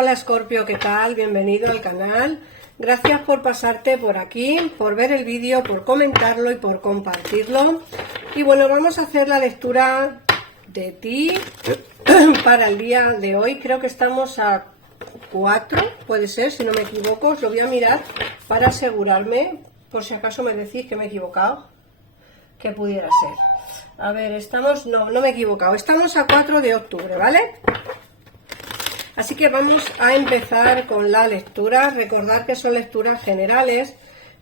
Hola Escorpio, ¿qué tal? Bienvenido al canal. Gracias por pasarte por aquí, por ver el vídeo, por comentarlo y por compartirlo. Y bueno, vamos a hacer la lectura de ti para el día de hoy. Creo que estamos a 4, puede ser, si no me equivoco. Os lo voy a mirar para asegurarme, por si acaso me decís que me he equivocado, que pudiera ser. A ver, estamos, no me he equivocado, estamos a 4 de octubre, ¿vale? Así que vamos a empezar con la lectura. Recordad que son lecturas generales.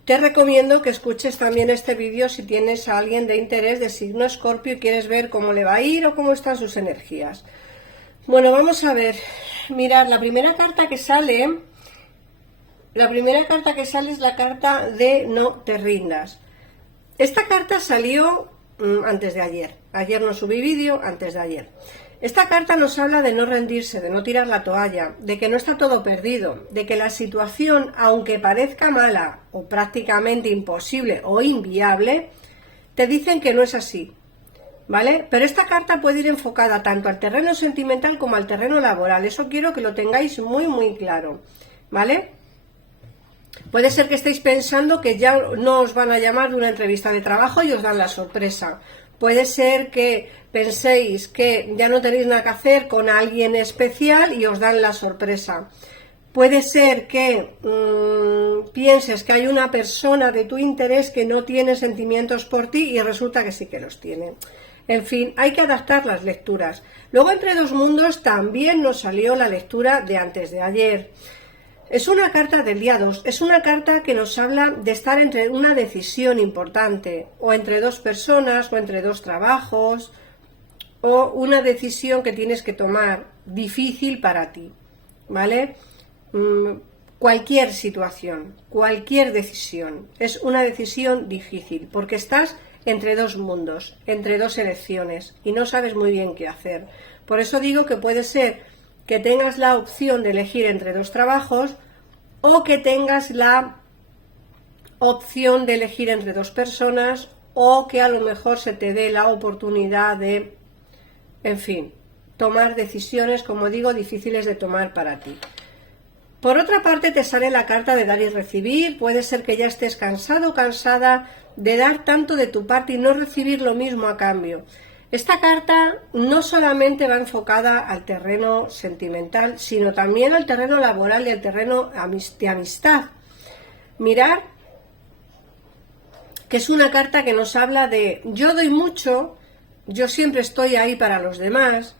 Te recomiendo que escuches también este vídeo si tienes a alguien de interés de signo Escorpio y quieres ver cómo le va a ir o cómo están sus energías. Bueno, vamos a ver. Mirad, la primera carta que sale es la carta de no te rindas. Esta carta salió antes de ayer. Ayer no subí vídeo, antes de ayer. Esta carta nos habla de no rendirse, de no tirar la toalla, de que no está todo perdido, de que la situación, aunque parezca mala o prácticamente imposible o inviable, te dicen que no es así, ¿vale? Pero esta carta puede ir enfocada tanto al terreno sentimental como al terreno laboral. Eso quiero que lo tengáis muy, muy claro, ¿vale? Puede ser que estéis pensando que ya no os van a llamar de una entrevista de trabajo y os dan la sorpresa. Puede ser que penséis que ya no tenéis nada que hacer con alguien especial y os dan la sorpresa. Puede ser que pienses que hay una persona de tu interés que no tiene sentimientos por ti y resulta que sí que los tiene. En fin, hay que adaptar las lecturas. Luego, entre dos mundos, también nos salió la lectura de antes de ayer. Es una carta del día 2, es una carta que nos habla de estar entre una decisión importante, o entre dos personas, o entre dos trabajos, o una decisión que tienes que tomar difícil para ti, ¿vale? Cualquier situación, cualquier decisión, es una decisión difícil, porque estás entre dos mundos, entre dos elecciones, y no sabes muy bien qué hacer. Por eso digo que puede ser que tengas la opción de elegir entre dos trabajos o que tengas la opción de elegir entre dos personas o que a lo mejor se te dé la oportunidad de, en fin, tomar decisiones, como digo, difíciles de tomar para ti. Por otra parte, te sale la carta de dar y recibir. Puede ser que ya estés cansado o cansada de dar tanto de tu parte y no recibir lo mismo a cambio. Esta carta no solamente va enfocada al terreno sentimental, sino también al terreno laboral y al terreno de amistad. Mirad que es una carta que nos habla de yo doy mucho, yo siempre estoy ahí para los demás,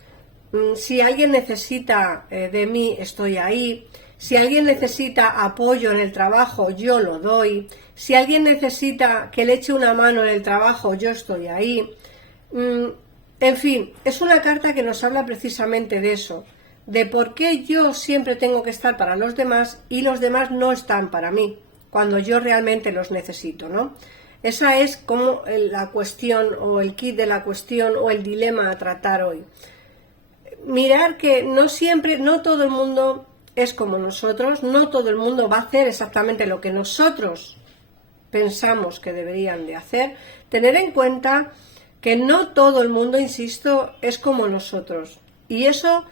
si alguien necesita de mí, estoy ahí, si alguien necesita apoyo en el trabajo, yo lo doy, si alguien necesita que le eche una mano en el trabajo, yo estoy ahí. En fin, es una carta que nos habla precisamente de eso, de por qué yo siempre tengo que estar para los demás y los demás no están para mí, cuando yo realmente los necesito, ¿no? Esa es como la cuestión o el kit de la cuestión o el dilema a tratar hoy. Mirar que no siempre, no todo el mundo es como nosotros, no todo el mundo va a hacer exactamente lo que nosotros pensamos que deberían de hacer. Tener en cuenta que no todo el mundo, insisto, es como nosotros. Y eso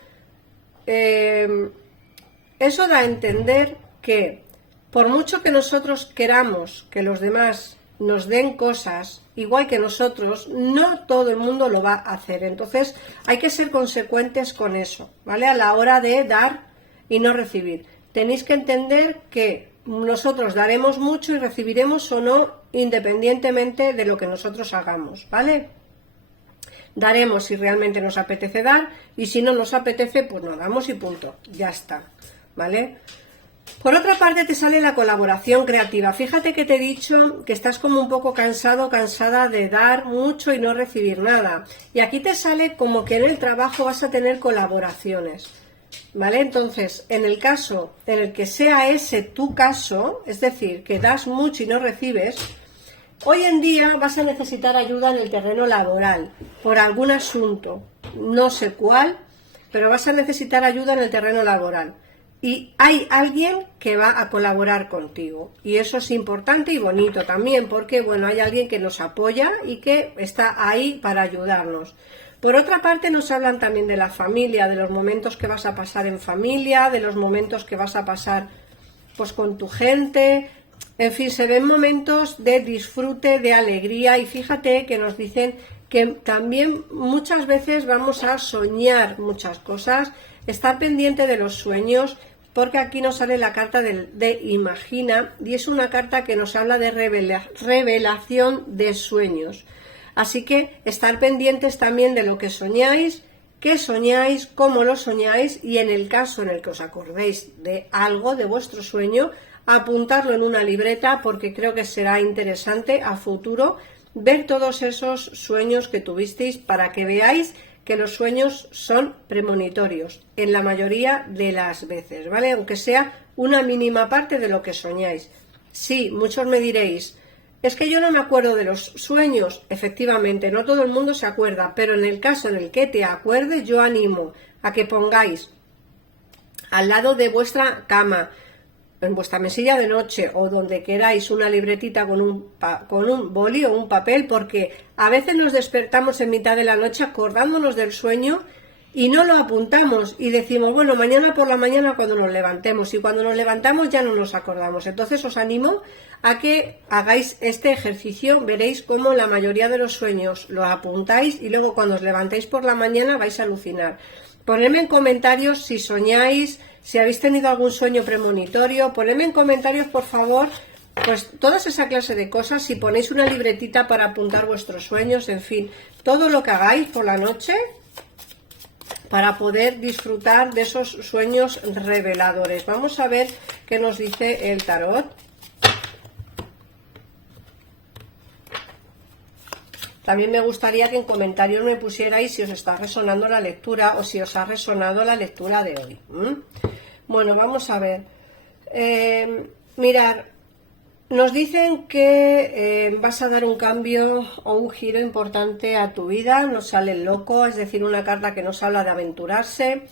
da a entender que por mucho que nosotros queramos que los demás nos den cosas igual que nosotros, no todo el mundo lo va a hacer. Entonces hay que ser consecuentes con eso, ¿vale? A la hora de dar y no recibir. Tenéis que entender que nosotros daremos mucho y recibiremos o no, independientemente de lo que nosotros hagamos, ¿vale? Daremos si realmente nos apetece dar y si no nos apetece, pues no damos y punto, ya está, ¿vale? Por otra parte te sale la colaboración creativa. Fíjate que te he dicho que estás como un poco cansado, cansada de dar mucho y no recibir nada. Y aquí te sale como que en el trabajo vas a tener colaboraciones, ¿vale? Entonces, en el caso en el que sea ese tu caso, es decir, que das mucho y no recibes, hoy en día vas a necesitar ayuda en el terreno laboral, por algún asunto, no sé cuál, pero vas a necesitar ayuda en el terreno laboral. Y hay alguien que va a colaborar contigo. Y eso es importante y bonito también, porque bueno, hay alguien que nos apoya y que está ahí para ayudarnos. Por otra parte, nos hablan también de la familia, de los momentos que vas a pasar en familia, de los momentos que vas a pasar pues con tu gente. En fin, se ven momentos de disfrute, de alegría, y fíjate que nos dicen que también muchas veces vamos a soñar muchas cosas, estar pendiente de los sueños, porque aquí nos sale la carta de Imagina, y es una carta que nos habla de revelación de sueños. Así que estar pendientes también de lo que soñáis, qué soñáis, cómo lo soñáis, y en el caso en el que os acordéis de algo de vuestro sueño, apuntarlo en una libreta, porque creo que será interesante a futuro ver todos esos sueños que tuvisteis, para que veáis que los sueños son premonitorios en la mayoría de las veces, ¿vale? Aunque sea una mínima parte de lo que soñáis. Sí, muchos me diréis, es que yo no me acuerdo de los sueños. Efectivamente, no todo el mundo se acuerda, pero en el caso en el que te acuerdes, yo animo a que pongáis al lado de vuestra cama, en vuestra mesilla de noche o donde queráis, una libretita con un boli o un papel, porque a veces nos despertamos en mitad de la noche acordándonos del sueño y no lo apuntamos y decimos, bueno, mañana por la mañana cuando nos levantemos, y cuando nos levantamos ya no nos acordamos. Entonces os animo a que hagáis este ejercicio, veréis cómo la mayoría de los sueños lo apuntáis y luego cuando os levantéis por la mañana vais a alucinar. Ponedme en comentarios si soñáis, si habéis tenido algún sueño premonitorio. Ponedme en comentarios, por favor, pues todas esa clase de cosas, si ponéis una libretita para apuntar vuestros sueños, en fin, todo lo que hagáis por la noche para poder disfrutar de esos sueños reveladores. Vamos a ver qué nos dice el tarot. También me gustaría que en comentarios me pusierais si os está resonando la lectura o si os ha resonado la lectura de hoy. Bueno, vamos a ver. Mirad, nos dicen que vas a dar un cambio o un giro importante a tu vida. Nos sale el loco, es decir, una carta que nos habla de aventurarse.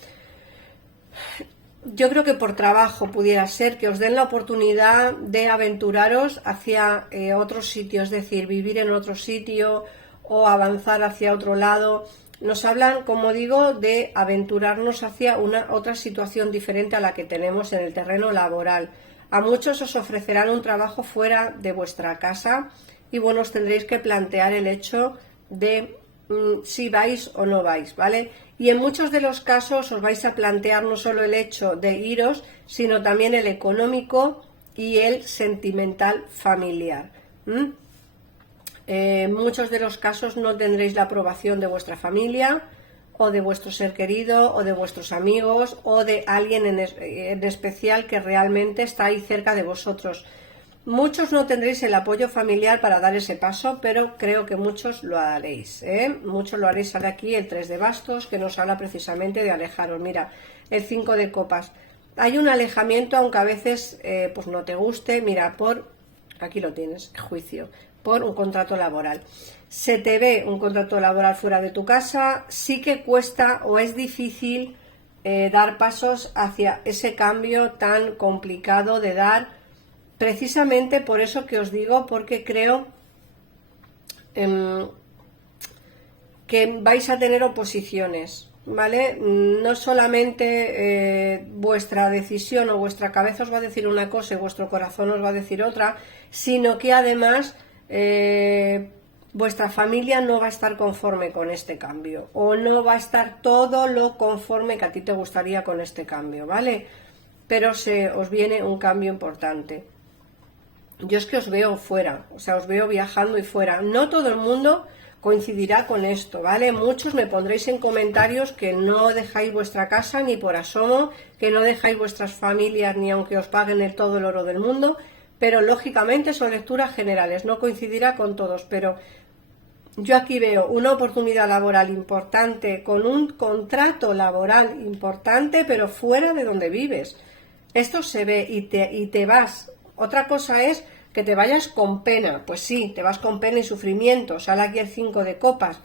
Yo creo que por trabajo pudiera ser que os den la oportunidad de aventuraros hacia otro sitio, es decir, vivir en otro sitio o avanzar hacia otro lado. Nos hablan, como digo, de aventurarnos hacia otra situación diferente a la que tenemos en el terreno laboral. A muchos os ofrecerán un trabajo fuera de vuestra casa y bueno, os tendréis que plantear el hecho de si vais o no vais, ¿vale? Y en muchos de los casos os vais a plantear no solo el hecho de iros, sino también el económico y el sentimental familiar. En muchos de los casos no tendréis la aprobación de vuestra familia o de vuestro ser querido o de vuestros amigos o de alguien en especial que realmente está ahí cerca de vosotros. Muchos no tendréis el apoyo familiar para dar ese paso, pero creo que muchos lo haréis, muchos lo haréis. Sale aquí el 3 de bastos, que nos habla precisamente de alejaros. Mira, el 5 de copas. Hay un alejamiento, aunque a veces pues no te guste. Mira, aquí lo tienes, juicio, por un contrato laboral. Se te ve un contrato laboral fuera de tu casa. Sí que cuesta o es difícil dar pasos hacia ese cambio tan complicado de dar. Precisamente por eso que os digo, porque creo que vais a tener oposiciones, ¿vale? No solamente vuestra decisión o vuestra cabeza os va a decir una cosa y vuestro corazón os va a decir otra, sino que además vuestra familia no va a estar conforme con este cambio o no va a estar todo lo conforme que a ti te gustaría con este cambio, ¿vale? Pero os viene un cambio importante. Yo es que os veo fuera, o sea, os veo viajando y fuera. No todo el mundo coincidirá con esto, ¿vale? Muchos me pondréis en comentarios que no dejáis vuestra casa ni por asomo, que no dejáis vuestras familias ni aunque os paguen todo el oro del mundo, pero lógicamente son lecturas generales, no coincidirá con todos, pero yo aquí veo una oportunidad laboral importante, con un contrato laboral importante, pero fuera de donde vives. Esto se ve y te vas. Otra cosa es que te vayas con pena. Pues sí, te vas con pena y sufrimiento. Sale aquí el 5 de copas.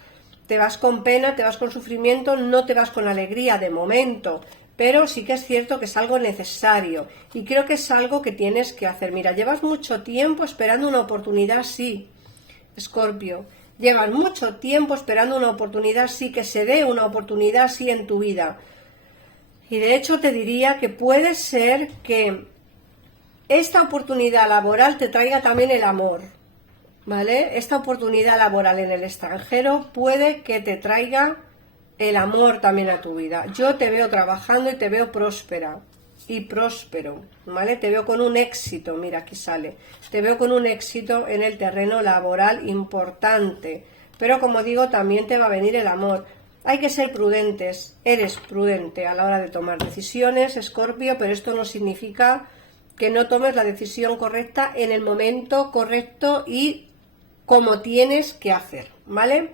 Te vas con pena, te vas con sufrimiento, no te vas con alegría de momento. Pero sí que es cierto que es algo necesario. Y creo que es algo que tienes que hacer. Mira, llevas mucho tiempo esperando una oportunidad, sí, Escorpio. Llevas mucho tiempo esperando una oportunidad, sí, que se dé una oportunidad, sí, en tu vida. Y de hecho te diría que puede ser que esta oportunidad laboral te traiga también el amor, ¿vale? Esta oportunidad laboral en el extranjero puede que te traiga el amor también a tu vida. Yo te veo trabajando y te veo próspera y próspero, ¿vale? Te veo con un éxito, mira, aquí sale. Te veo con un éxito en el terreno laboral importante, pero como digo, también te va a venir el amor. Hay que ser prudentes, eres prudente a la hora de tomar decisiones, Escorpio, pero esto no significa que no tomes la decisión correcta en el momento correcto y como tienes que hacer, ¿vale?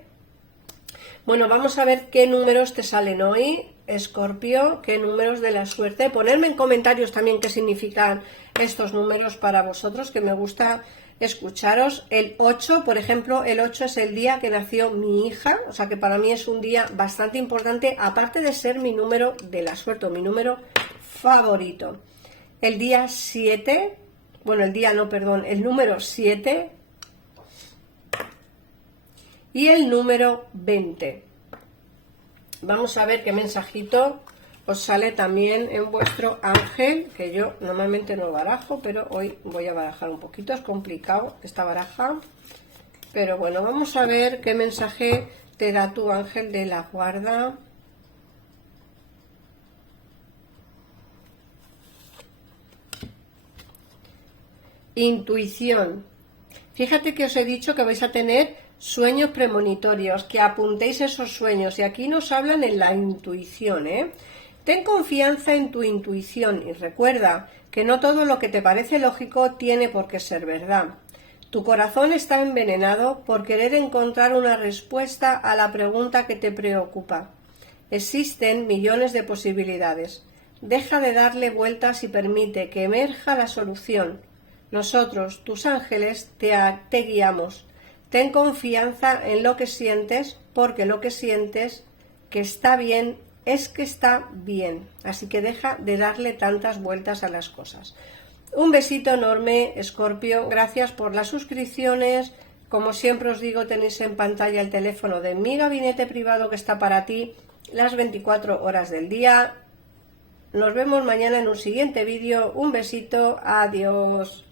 Bueno, vamos a ver qué números te salen hoy, Escorpio, qué números de la suerte. Ponerme en comentarios también qué significan estos números para vosotros, que me gusta escucharos. El 8, por ejemplo, el 8 es el día que nació mi hija, o sea que para mí es un día bastante importante, aparte de ser mi número de la suerte, mi número favorito. El día 7, bueno, el número 7 y el número 20. Vamos a ver qué mensajito os sale también en vuestro ángel, que yo normalmente no barajo, pero hoy voy a barajar un poquito, es complicado esta baraja, pero bueno, vamos a ver qué mensaje te da tu ángel de la guarda. Intuición. Fíjate que os he dicho que vais a tener sueños premonitorios, que apuntéis esos sueños, y aquí nos hablan en la intuición, ¿eh? Ten confianza en tu intuición y recuerda que no todo lo que te parece lógico tiene por qué ser verdad. Tu corazón está envenenado por querer encontrar una respuesta a la pregunta que te preocupa. Existen millones de posibilidades. Deja de darle vueltas y permite que emerja la solución. Nosotros, tus ángeles, te guiamos. Ten confianza en lo que sientes, porque lo que sientes que está bien es que está bien. Así que deja de darle tantas vueltas a las cosas. Un besito enorme, Escorpio. Gracias por las suscripciones. Como siempre os digo, tenéis en pantalla el teléfono de mi gabinete privado que está para ti las 24 horas del día. Nos vemos mañana en un siguiente vídeo. Un besito. Adiós.